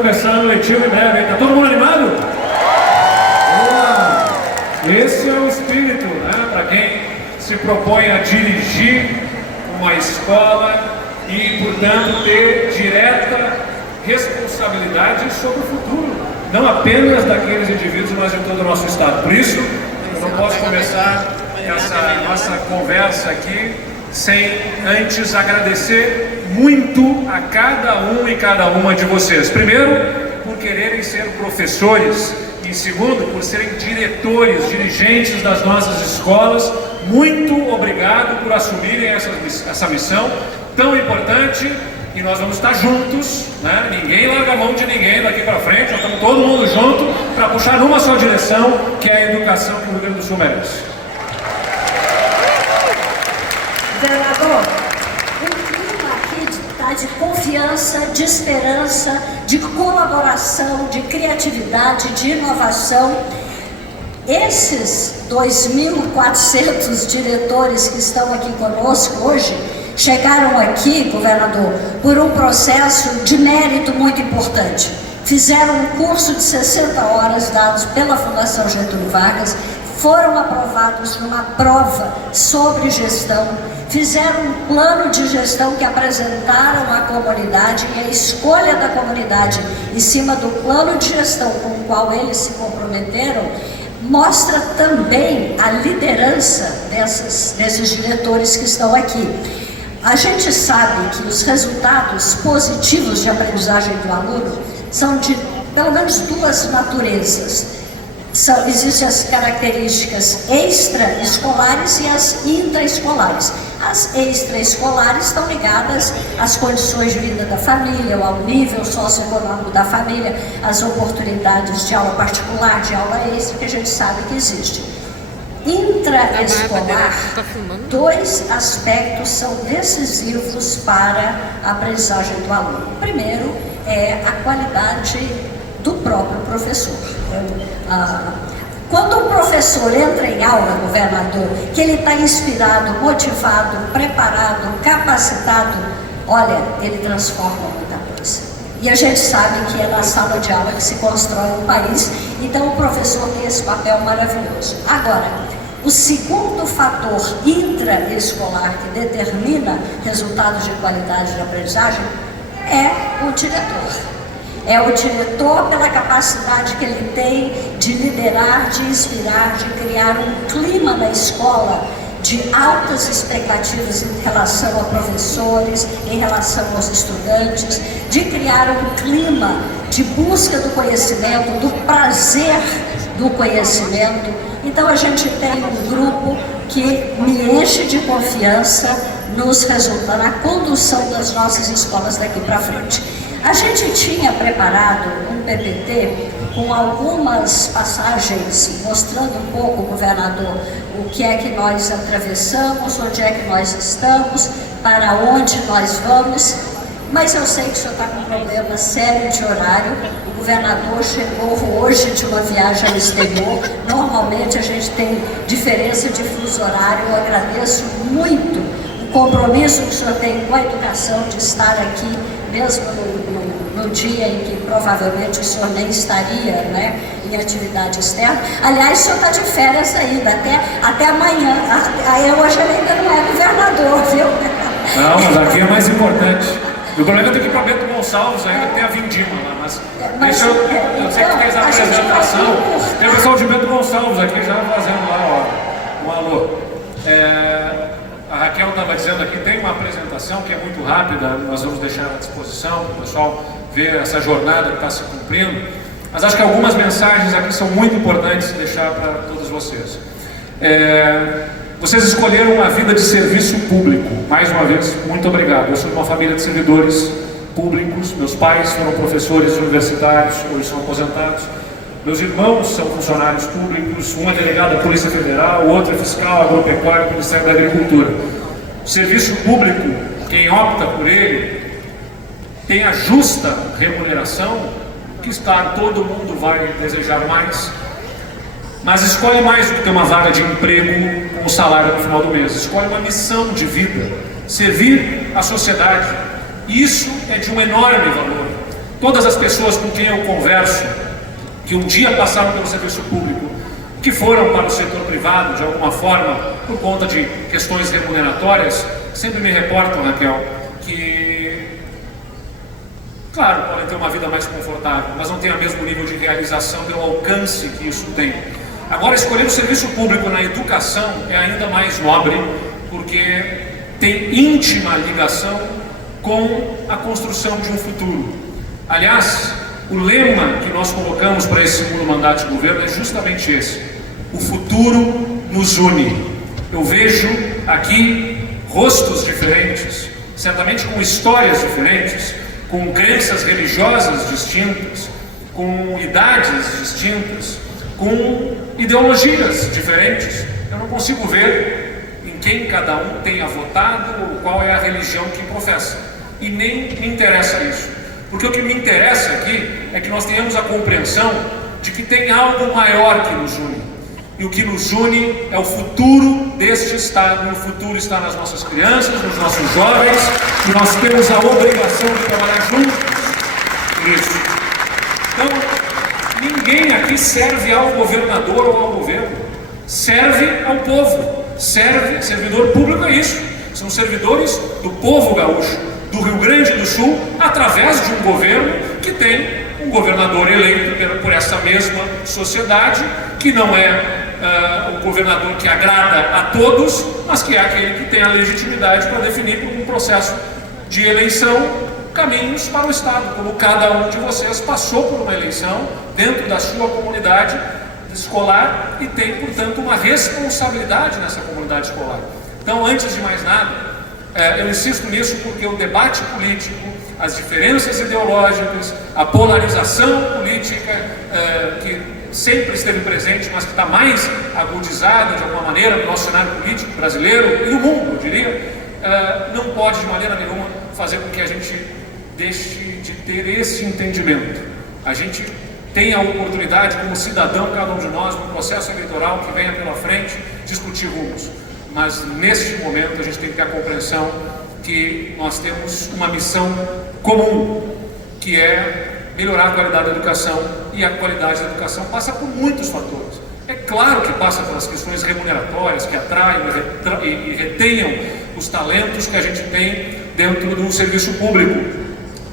começar ano letivo em breve. Tá todo mundo animado? Boa! Esse é o espírito, né? Para quem se propõe a dirigir uma escola e, portanto, ter direta responsabilidade sobre o futuro, não apenas daqueles indivíduos, mas de todo o nosso Estado. Por isso, eu não posso começar essa nossa conversa aqui sem antes agradecer muito a cada um e cada uma de vocês. Primeiro, por quererem ser professores, e segundo, por serem diretores, dirigentes das nossas escolas. Muito obrigado por assumirem essa missão tão importante, e nós vamos estar juntos, né? Ninguém larga a mão de ninguém daqui para frente, nós estamos todo mundo junto para puxar numa só direção, que é a educação que o Rio Grande do Sul merece. Governador, o clima aqui está de confiança, de esperança, de colaboração, de criatividade, de inovação. Esses 2.400 diretores que estão aqui conosco hoje chegaram aqui, governador, por um processo de mérito muito importante. Fizeram um curso de 60 horas dados pela Fundação Getúlio Vargas, foram aprovados numa prova sobre gestão, fizeram um plano de gestão que apresentaram à comunidade, e a escolha da comunidade em cima do plano de gestão com o qual eles se comprometeram mostra também a liderança desses diretores que estão aqui. A gente sabe que os resultados positivos de aprendizagem do aluno são de pelo menos duas naturezas. Existem as características extraescolares e as intraescolares. As extraescolares estão ligadas às condições de vida da família, ao nível socioeconômico da família, às oportunidades de aula particular, de aula extra, que a gente sabe que existe. Intraescolar, dois aspectos são decisivos para a aprendizagem do aluno. O primeiro é a qualidade do próprio professor. Quando o professor entra em aula, governador, que ele está inspirado, motivado, preparado, capacitado, olha, ele transforma muita coisa. E a gente sabe que é na sala de aula que se constrói um país, então o professor tem esse papel maravilhoso. Agora, o segundo fator intraescolar que determina resultados de qualidade de aprendizagem é o diretor. É o diretor pela capacidade que ele tem de liderar, de inspirar, de criar um clima na escola de altas expectativas em relação a professores, em relação aos estudantes, de criar um clima de busca do conhecimento, do prazer do conhecimento. Então a gente tem um grupo que me enche de confiança nos resultados, na condução das nossas escolas daqui para frente. A gente tinha preparado um PPT com algumas passagens mostrando um pouco, governador, o que é que nós atravessamos, onde é que nós estamos, para onde nós vamos, mas eu sei que o senhor está com um problema sério de horário. O governador chegou hoje de uma viagem ao exterior. Normalmente a gente tem diferença de fuso horário. Eu agradeço muito o compromisso que o senhor tem com a educação de estar aqui, mesmo no dia em que provavelmente o senhor nem estaria, né, em atividade externa. Aliás, o senhor está de férias ainda, até amanhã. Aí hoje ele ainda não é governador, viu? Não, mas aqui é mais importante. O problema é ter que ir para Bento Gonçalves ainda, que tem a Vindima lá, mas deixa eu sei que fez a apresentação. Tem o pessoal de Bento Gonçalves aqui já fazendo lá, ó, um alô. A Raquel estava dizendo aqui, tem uma apresentação que é muito rápida, nós vamos deixar à disposição para o pessoal ver essa jornada que está se cumprindo, mas acho que algumas mensagens aqui são muito importantes deixar para todos vocês. Vocês escolheram uma vida de serviço público, mais uma vez, muito obrigado. Eu sou de uma família de servidores públicos, meus pais foram professores universitários, hoje são aposentados, meus irmãos são funcionários públicos, um é delegado da Polícia Federal, o outro é fiscal agropecuário do Ministério da Agricultura. O serviço público, quem opta por ele, tem a justa remuneração, que todo mundo vai desejar mais, mas escolhe mais do que ter uma vaga de emprego com o salário no final do mês. Escolhe uma missão de vida, servir a sociedade. Isso é de um enorme valor. todas as pessoas com quem eu converso, que um dia passaram pelo serviço público, que foram para o setor privado de alguma forma, por conta de questões remuneratórias, sempre me reportam, Raquel, que, claro, podem ter uma vida mais confortável, mas não tem o mesmo nível de realização e o alcance que isso tem. Agora, escolher o serviço público na educação é ainda mais nobre, porque tem íntima ligação com a construção de um futuro. Aliás, o lema que nós colocamos para esse segundo mandato de governo é justamente esse: o futuro nos une. Eu vejo aqui rostos diferentes, certamente com histórias diferentes, com crenças religiosas distintas, com idades distintas, com ideologias diferentes. Eu não consigo ver em quem cada um tenha votado ou qual é a religião que professa. E nem me interessa isso. Porque o que me interessa aqui é que nós tenhamos a compreensão de que tem algo maior que nos une. E o que nos une é o futuro deste Estado, e o futuro está nas nossas crianças, nos nossos jovens, e nós temos a obrigação de trabalhar juntos nisso. Então, ninguém aqui serve ao governador ou ao governo, serve ao povo. Servidor público é isso, são servidores do povo gaúcho, do Rio Grande do Sul, através de um governo que tem um governador eleito por essa mesma sociedade, que não é o governador que agrada a todos, mas que é aquele que tem a legitimidade para definir, por um processo de eleição, caminhos para o Estado, como cada um de vocês passou por uma eleição dentro da sua comunidade escolar e tem, portanto, uma responsabilidade nessa comunidade escolar. Então, antes de mais nada, eu insisto nisso porque o debate político, as diferenças ideológicas, a polarização política que sempre esteve presente, mas que está mais agudizada de alguma maneira no nosso cenário político brasileiro e no mundo, eu diria, não pode de maneira nenhuma fazer com que a gente deixe de ter esse entendimento. A gente tem a oportunidade, como cidadão, cada um de nós, no processo eleitoral que venha pela frente, discutir rumos. Mas neste momento a gente tem que ter a compreensão que nós temos uma missão comum, que é melhorar a qualidade da educação, e a qualidade da educação passa por muitos fatores. É claro que passa pelas questões remuneratórias, que atraem e retenham os talentos que a gente tem dentro do serviço público,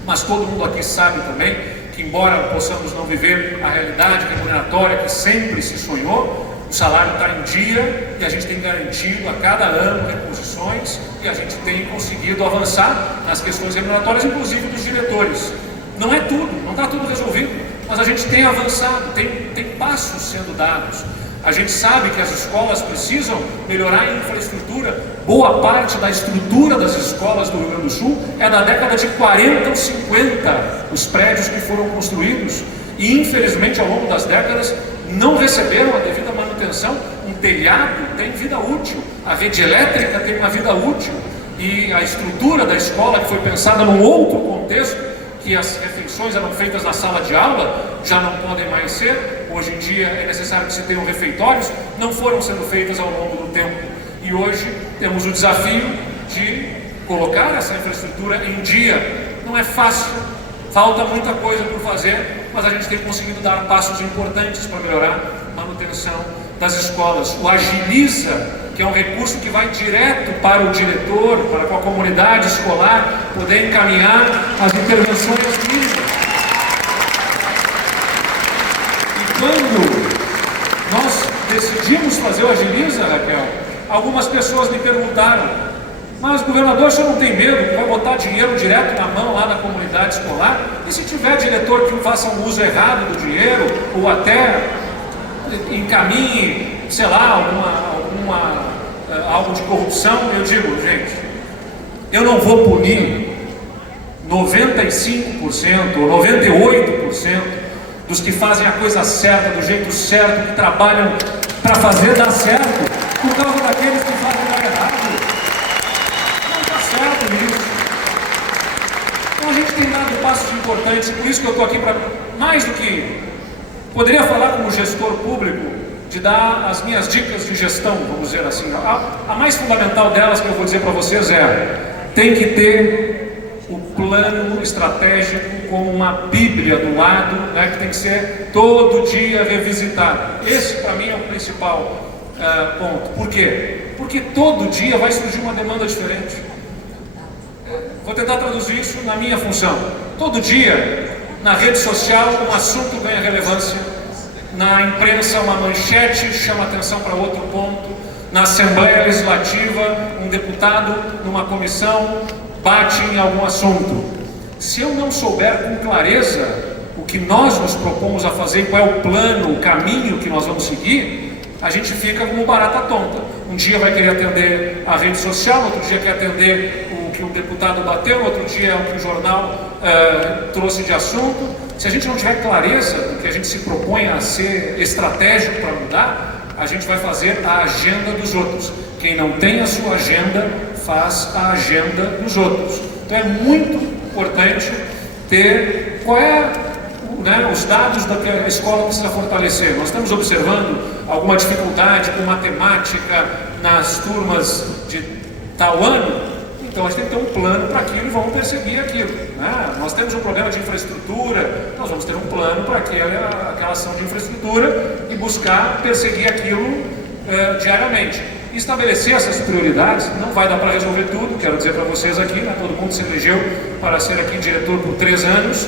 mas todo mundo aqui sabe também que, embora possamos não viver a realidade remuneratória que sempre se sonhou, o salário está em dia e a gente tem garantido a cada ano reposições e a gente tem conseguido avançar nas questões remuneratórias, inclusive dos diretores. Não é tudo, não está tudo resolvido, mas a gente tem avançado, tem passos sendo dados. A gente sabe que as escolas precisam melhorar a infraestrutura. Boa parte da estrutura das escolas do Rio Grande do Sul é da década de 40 ou 50, os prédios que foram construídos, e infelizmente ao longo das décadas não receberam a devida manutenção. Um telhado tem vida útil, a rede elétrica tem uma vida útil, e a estrutura da escola, que foi pensada num outro contexto, que as refeições eram feitas na sala de aula, já não podem mais ser. Hoje em dia é necessário que se tenham refeitórios, não foram sendo feitas ao longo do tempo, e hoje temos o desafio de colocar essa infraestrutura em dia. Não é fácil, falta muita coisa por fazer, mas a gente tem conseguido dar passos importantes para melhorar a manutenção das escolas. O Agiliza, que é um recurso que vai direto para o diretor, para a comunidade escolar poder encaminhar as intervenções mínimas. E quando nós decidimos fazer o Agiliza, Raquel, algumas pessoas me perguntaram: mas governador, o senhor não tem medo que vai botar dinheiro direto na mão lá da comunidade escolar? E se tiver diretor que faça um uso errado do dinheiro, ou até encaminhe, sei lá, algo de corrupção? Eu digo, gente, eu não vou punir 95% ou 98% dos que fazem a coisa certa, do jeito certo, que trabalham para fazer dar certo, por causa daqueles que fazem dar errado. Não está certo nisso. Então a gente tem dado passos importantes, por isso que eu estou aqui para, mais do que poderia falar como gestor público, de dar as minhas dicas de gestão, vamos dizer assim. A mais fundamental delas que eu vou dizer para vocês é: tem que ter o plano plano estratégico com uma bíblia do lado, né, que tem que ser todo dia revisitado. Esse, para mim, é o principal ponto. Por quê? Porque todo dia vai surgir uma demanda diferente. Vou tentar traduzir isso na minha função. Todo dia, na rede social, um assunto ganha relevância. Na imprensa, uma manchete chama atenção para outro ponto. Na Assembleia Legislativa, um deputado, numa comissão, bate em algum assunto. Se eu não souber com clareza o que nós nos propomos a fazer, qual é o plano, o caminho que nós vamos seguir, a gente fica como barata tonta. Um dia vai querer atender a rede social, outro dia quer atender o que o deputado bateu, outro dia é o que o jornal trouxe de assunto. Se a gente não tiver clareza do que a gente se propõe a ser estratégico para mudar, a gente vai fazer a agenda dos outros. Quem não tem a sua agenda, faz a agenda dos outros. Então é muito importante ter qual é, né, os dados da que a escola precisa fortalecer. Nós estamos observando alguma dificuldade com matemática nas turmas de tal ano. Então a gente tem que ter um plano para aquilo e vamos perseguir aquilo, né? Nós temos um problema de infraestrutura, nós vamos ter um plano para aquela ação de infraestrutura e buscar perseguir aquilo diariamente. Estabelecer essas prioridades, não vai dar para resolver tudo, quero dizer para vocês aqui, né? Todo mundo se elegeu para ser aqui diretor por 3 anos,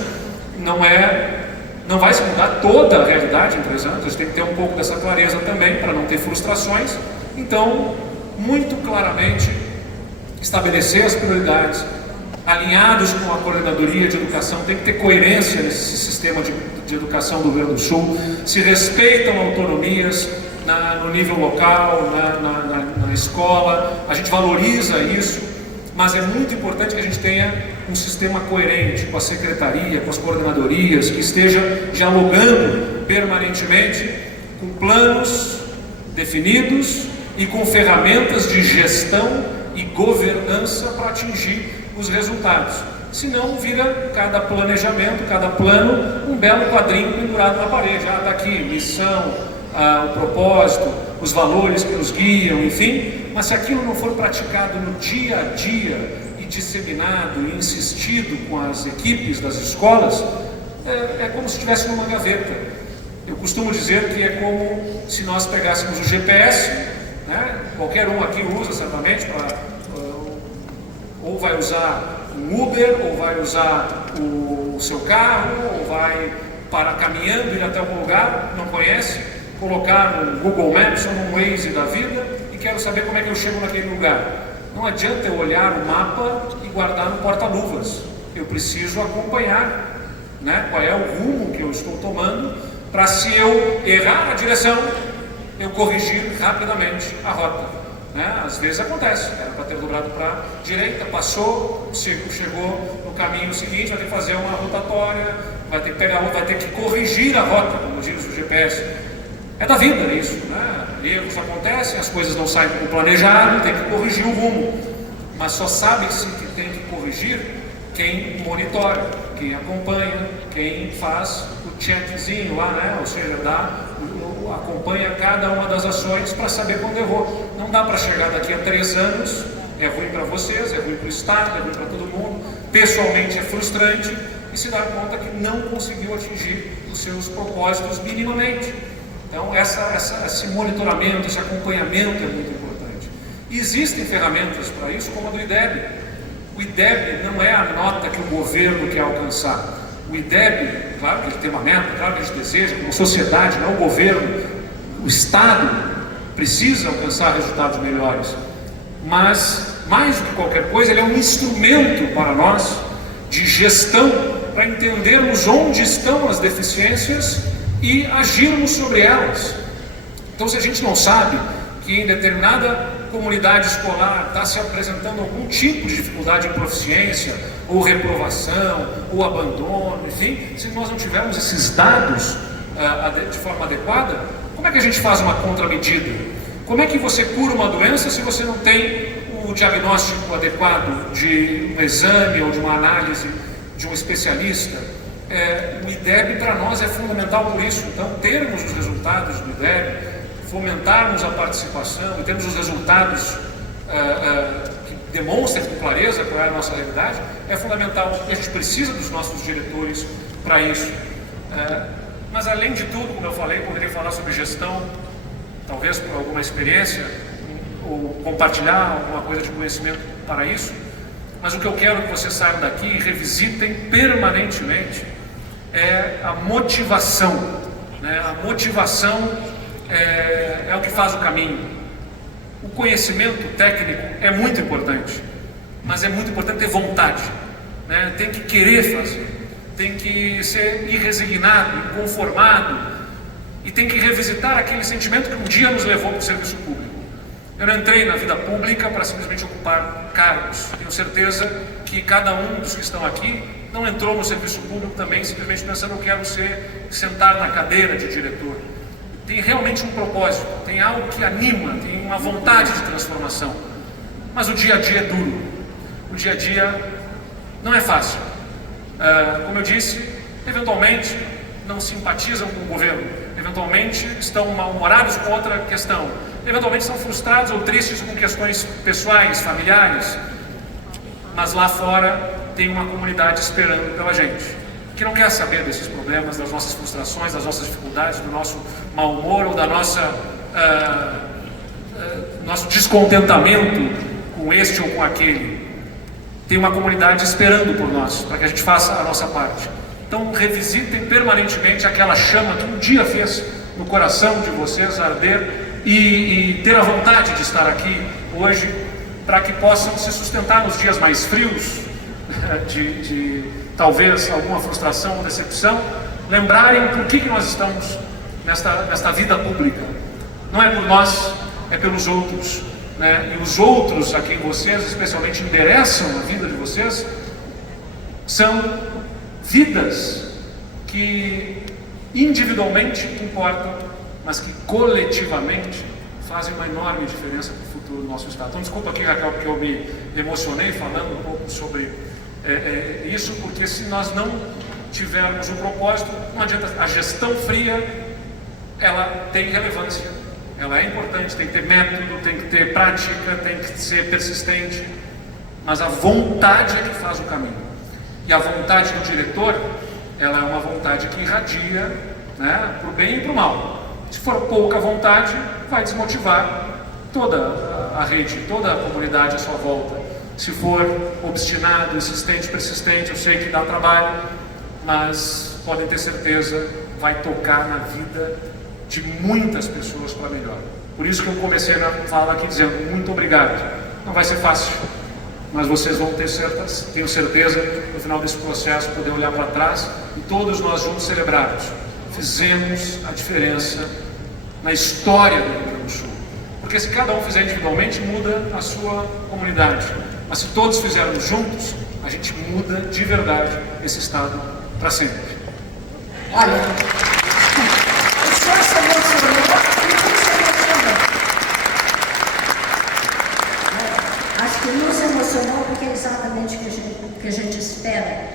não vai se mudar toda a realidade em 3 anos, a gente tem que ter um pouco dessa clareza também para não ter frustrações. Então, muito claramente, estabelecer as prioridades, alinhados com a coordenadoria de educação, tem que ter coerência nesse sistema de educação do Rio Grande do Sul, se respeitam autonomias no nível local, na escola, a gente valoriza isso, mas é muito importante que a gente tenha um sistema coerente com a secretaria, com as coordenadorias, que esteja dialogando permanentemente com planos definidos e com ferramentas de gestão e governança para atingir os resultados. Senão vira cada planejamento, cada plano, um belo quadrinho pendurado na parede. Está aqui, missão, o propósito, os valores que nos guiam, enfim. Mas se aquilo não for praticado no dia a dia e disseminado e insistido com as equipes das escolas, é como se estivesse numa gaveta. Eu costumo dizer que é como se nós pegássemos o GPS, né? Qualquer um aqui usa certamente ou vai usar um Uber, ou vai usar o seu carro, ou vai para caminhando ir até algum lugar, não conhece, colocar no Google Maps ou no Waze da vida e quero saber como é que eu chego naquele lugar. Não adianta eu olhar o mapa e guardar no porta-luvas. Eu preciso acompanhar, né, qual é o rumo que eu estou tomando, para se eu errar a direção, eu corrigir rapidamente a rota. Né? Às vezes acontece, era para ter dobrado para a direita, passou, chegou no caminho seguinte, vai ter que fazer uma rotatória, vai ter que corrigir a rota, como diz o GPS. É da vida isso, né? Erros acontecem, as coisas não saem como planejado, tem que corrigir o rumo. Mas só sabe-se que tem que corrigir quem monitora, quem acompanha, quem faz o checkzinho lá, né? Ou seja, acompanha cada uma das ações para saber quando errou. Não dá para chegar daqui a 3 anos, é ruim para vocês, é ruim para o Estado, é ruim para todo mundo, pessoalmente é frustrante e se dar conta que não conseguiu atingir os seus propósitos minimamente. Então esse monitoramento, esse acompanhamento é muito importante. E existem ferramentas para isso, como a do IDEB. O IDEB não é a nota que o governo quer alcançar. O IDEB, claro que ele tem uma meta, claro que a gente deseja, como sociedade, não o governo, o Estado precisa alcançar resultados melhores. Mas, mais do que qualquer coisa, ele é um instrumento para nós de gestão, para entendermos onde estão as deficiências e agirmos sobre elas. Então, se a gente não sabe que em determinada comunidade escolar está se apresentando algum tipo de dificuldade em proficiência, ou reprovação, ou abandono, enfim, se nós não tivermos esses dados de forma adequada, como é que a gente faz uma contramedida? Como é que você cura uma doença se você não tem o diagnóstico adequado de um exame ou de uma análise de um especialista? O IDEB para nós é fundamental por isso. Então, termos os resultados do IDEB, fomentarmos a participação e termos os resultados que demonstre com clareza qual é a nossa realidade, é fundamental. A gente precisa dos nossos diretores para isso. Mas além de tudo, como eu falei, poderia falar sobre gestão, talvez por alguma experiência, ou compartilhar alguma coisa de conhecimento para isso. Mas o que eu quero que vocês saiam daqui e revisitem permanentemente é a motivação. A motivação é o que faz o caminho. O conhecimento técnico é muito importante, mas é muito importante ter vontade, tem que querer fazer, tem que ser irresignado, inconformado, e tem que revisitar aquele sentimento que um dia nos levou para o serviço público. Eu não entrei na vida pública para simplesmente ocupar cargos. Tenho certeza que cada um dos que estão aqui não entrou no serviço público também simplesmente pensando eu quero sentar na cadeira de diretor. Tem realmente um propósito, tem algo que anima, tem uma vontade de transformação. Mas o dia a dia é duro, o dia a dia não é fácil. Como eu disse, eventualmente não simpatizam com o governo, eventualmente estão mal-humorados com outra questão, eventualmente são frustrados ou tristes com questões pessoais, familiares, mas lá fora tem uma comunidade esperando pela gente, que não quer saber desses problemas, das nossas frustrações, das nossas dificuldades, do nosso mau humor ou da nosso descontentamento com este ou com aquele. Tem uma comunidade esperando por nós, para que a gente faça a nossa parte. Então revisitem permanentemente aquela chama que um dia fez no coração de vocês arder e ter a vontade de estar aqui hoje, para que possam se sustentar nos dias mais frios, de talvez alguma frustração ou decepção, lembrarem por que nós estamos nesta vida pública. Não é por nós, é pelos outros. E os outros a quem vocês especialmente endereçam a vida de vocês são vidas que individualmente importam, mas que coletivamente fazem uma enorme diferença para o futuro do nosso Estado. Então desculpa aqui, Raquel, porque eu me emocionei falando um pouco sobre isso, porque se nós não tivermos um propósito, não adianta. A gestão fria, ela tem relevância. Ela é importante, tem que ter método, tem que ter prática, tem que ser persistente, mas a vontade é que faz o caminho. E a vontade do diretor, ela é uma vontade que irradia, para o bem e para o mal. Se for pouca vontade, vai desmotivar toda a rede, toda a comunidade à sua volta. Se for obstinado, insistente, persistente, eu sei que dá trabalho, mas podem ter certeza, vai tocar na vida de muitas pessoas para melhor. Por isso que eu comecei a falar aqui dizendo muito obrigado. Não vai ser fácil, mas vocês vão ter tenho certeza, no final desse processo, poder olhar para trás e todos nós juntos celebrarmos. Fizemos a diferença na história do Rio Grande do Sul. Porque se cada um fizer individualmente, muda a sua comunidade. Mas se todos fizermos juntos, a gente muda de verdade esse Estado para sempre. Olha, o senhor se emocionou e nos emocionou. Acho que nos emocionou porque é exatamente o que a gente espera.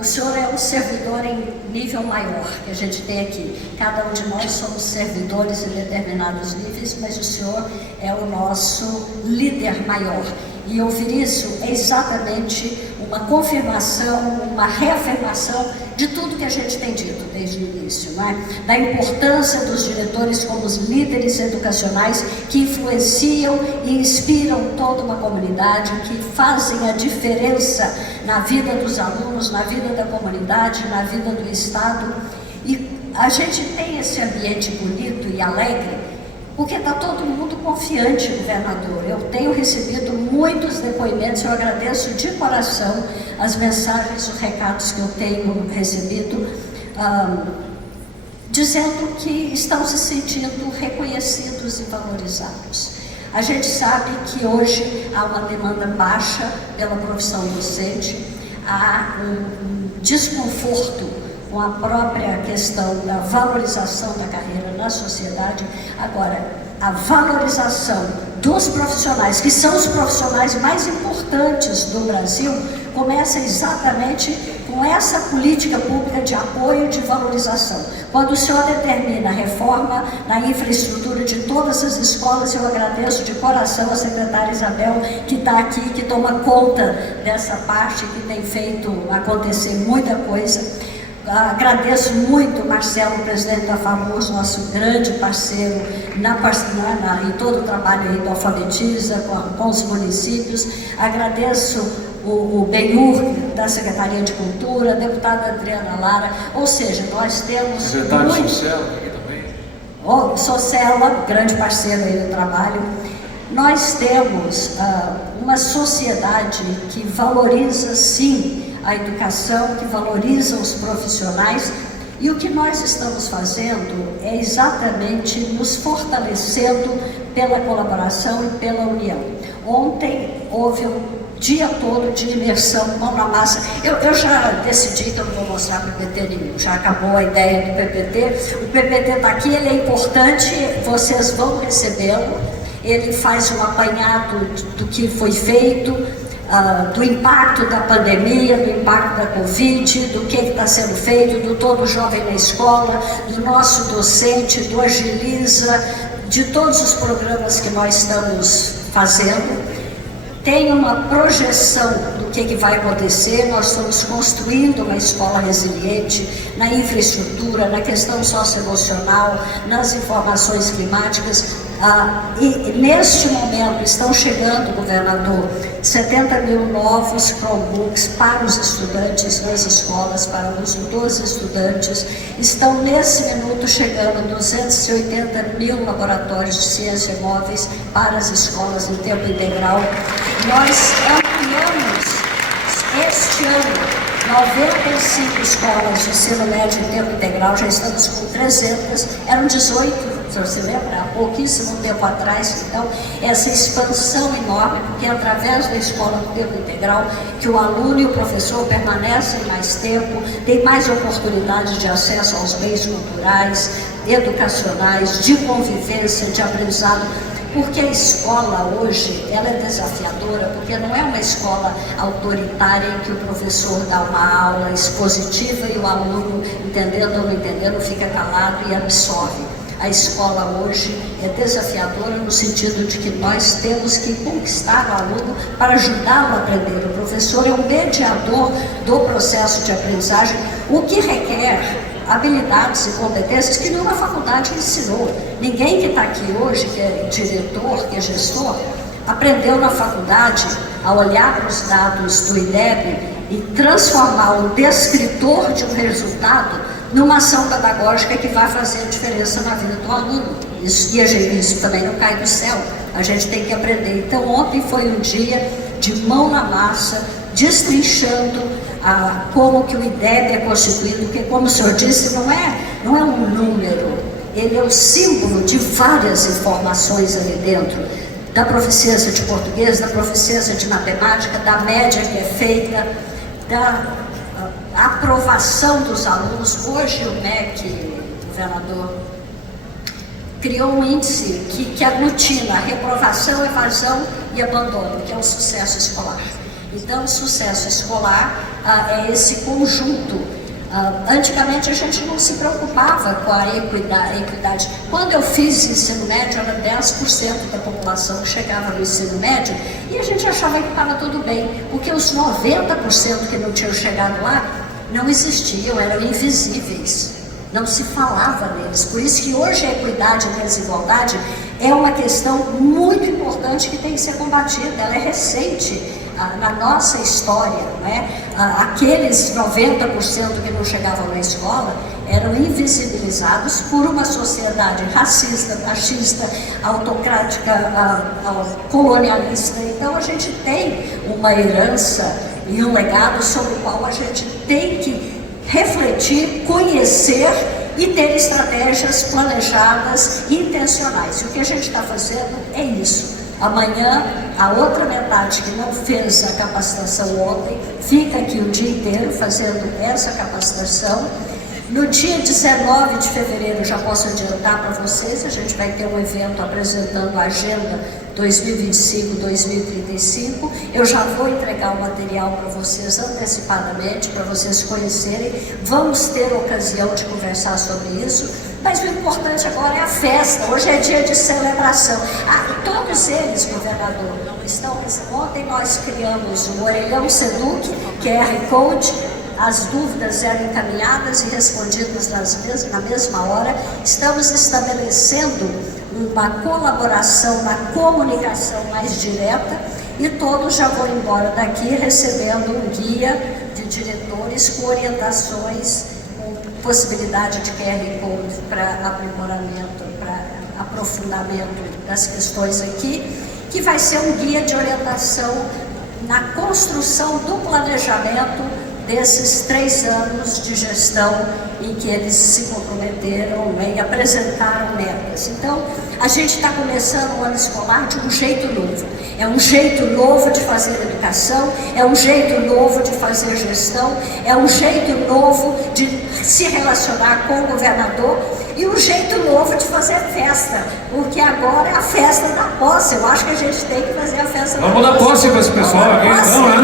O senhor é um servidor em nível maior que a gente tem aqui. Cada um de nós somos servidores em determinados níveis, mas o senhor é o nosso líder maior. E ouvir isso é exatamente uma confirmação, uma reafirmação de tudo que a gente tem dito desde o início, da importância dos diretores como os líderes educacionais que influenciam e inspiram toda uma comunidade, que fazem a diferença na vida dos alunos, na vida da comunidade, na vida do Estado. E a gente tem esse ambiente bonito e alegre porque está todo mundo confiante, governador. Eu tenho recebido muitos depoimentos, eu agradeço de coração as mensagens, os recados que eu tenho recebido, dizendo que estão se sentindo reconhecidos e valorizados. A gente sabe que hoje há uma demanda baixa pela profissão docente, há um desconforto com a própria questão da valorização da carreira na sociedade. Agora, a valorização dos profissionais, que são os profissionais mais importantes do Brasil, começa exatamente com essa política pública de apoio e de valorização. Quando o senhor determina reforma na infraestrutura de todas as escolas. Eu agradeço de coração a secretária Isabel, que está aqui, que toma conta dessa parte, que tem feito acontecer muita coisa. Agradeço muito o Marcelo, presidente da FAMURS, nosso grande parceiro em todo o trabalho aí do Alfabetiza com os municípios. Agradeço o Benhur, da Secretaria de Cultura, a deputada Adriana Lara, ou seja, nós temos... Secretário de Social aqui também. O Socella, grande parceiro aí do trabalho. Nós temos uma sociedade que valoriza, sim, a educação, que valoriza os profissionais, e o que nós estamos fazendo é exatamente nos fortalecendo pela colaboração e pela união. Ontem houve um dia todo de imersão, mão na massa. Eu já decidi que eu não vou mostrar PPT nenhum, já acabou a ideia do PPT. O PPT está aqui, ele é importante, vocês vão recebê-lo. Ele faz um apanhado do que foi feito, do impacto da pandemia, do impacto da Covid, do que está sendo feito, do Todo Jovem na Escola, do nosso docente, do Agiliza, de todos os programas que nós estamos fazendo. Tem uma projeção do que vai acontecer. Nós estamos construindo uma escola resiliente na infraestrutura, na questão socioemocional, nas informações climáticas. E neste momento estão chegando, governador, 70 mil novos Chromebooks para os estudantes nas escolas, para o uso dos estudantes. Estão nesse minuto chegando 280 mil laboratórios de ciência móveis para as escolas em tempo integral. Nós ampliamos este ano 95 escolas de ensino médio em tempo integral, já estamos com 300, eram 18, se você lembra, há pouquíssimo tempo atrás. Então, essa expansão enorme, porque é através da escola do tempo integral que o aluno e o professor permanecem mais tempo, tem mais oportunidade de acesso aos bens culturais, educacionais, de convivência, de aprendizado. Porque a escola hoje, ela é desafiadora, porque não é uma escola autoritária em que o professor dá uma aula expositiva e o aluno, entendendo ou não entendendo, fica calado e absorve. A escola hoje é desafiadora no sentido de que nós temos que conquistar o aluno para ajudá-lo a aprender. O professor é um mediador do processo de aprendizagem, o que requer habilidades e competências que nenhuma faculdade ensinou. Ninguém que está aqui hoje, que é diretor, que é gestor, aprendeu na faculdade a olhar para os dados do IDEB e transformar o descritor de um resultado numa ação pedagógica que vai fazer a diferença na vida do aluno. Isso também não cai do céu, a gente tem que aprender. Então ontem foi um dia de mão na massa, destrinchando como que o IDEB é constituído, porque, como o senhor disse, não é um número, ele é o símbolo de várias informações ali dentro, da proficiência de português, da proficiência de matemática, da média que é feita, da aprovação dos alunos. Hoje o MEC, governador, criou um índice que aglutina a reprovação, evasão e abandono, que é o sucesso escolar. Então, o sucesso escolar é esse conjunto. Antigamente a gente não se preocupava com a equidade. Quando eu fiz ensino médio, era 10% da população que chegava no ensino médio e a gente achava que estava tudo bem, porque os 90% que não tinham chegado lá não existiam, eram invisíveis, não se falava neles. Por isso que hoje a equidade e a desigualdade é uma questão muito importante que tem que ser combatida. Ela é recente na nossa história, né? Aqueles 90% que não chegavam na escola eram invisibilizados por uma sociedade racista, machista, autocrática, colonialista. Então a gente tem uma herança e um legado sobre o qual a gente tem que refletir, conhecer e ter estratégias planejadas, intencionais. E o que a gente está fazendo é isso. Amanhã, a outra metade que não fez a capacitação ontem, fica aqui o dia inteiro fazendo essa capacitação. No dia 19 de fevereiro, já posso adiantar para vocês, a gente vai ter um evento apresentando a Agenda 2025-2035. Eu já vou entregar o material para vocês antecipadamente, para vocês conhecerem. Vamos ter ocasião de conversar sobre isso. Mas o importante agora é a festa, hoje é dia de celebração. E todos eles, governador, estão. Ontem nós criamos o Orelhão Seduc, QR Code, as dúvidas eram encaminhadas e respondidas na mesma hora. Estamos estabelecendo uma colaboração na comunicação mais direta e todos já vão embora daqui recebendo um guia de diretores com orientações, com possibilidade de QR Code para aprimoramento, para aprofundamento das questões aqui, que vai ser um guia de orientação na construção do planejamento desses 3 anos de gestão em que eles se comprometeram e apresentaram metas. Então, a gente está começando o ano escolar de um jeito novo. É um jeito novo de fazer educação, é um jeito novo de fazer gestão, é um jeito novo de se relacionar com o governador e um jeito novo de fazer festa, porque agora é a festa da posse. Eu acho que a gente tem que fazer a festa da posse. Vamos dar posse para esse pessoal aqui, então, né?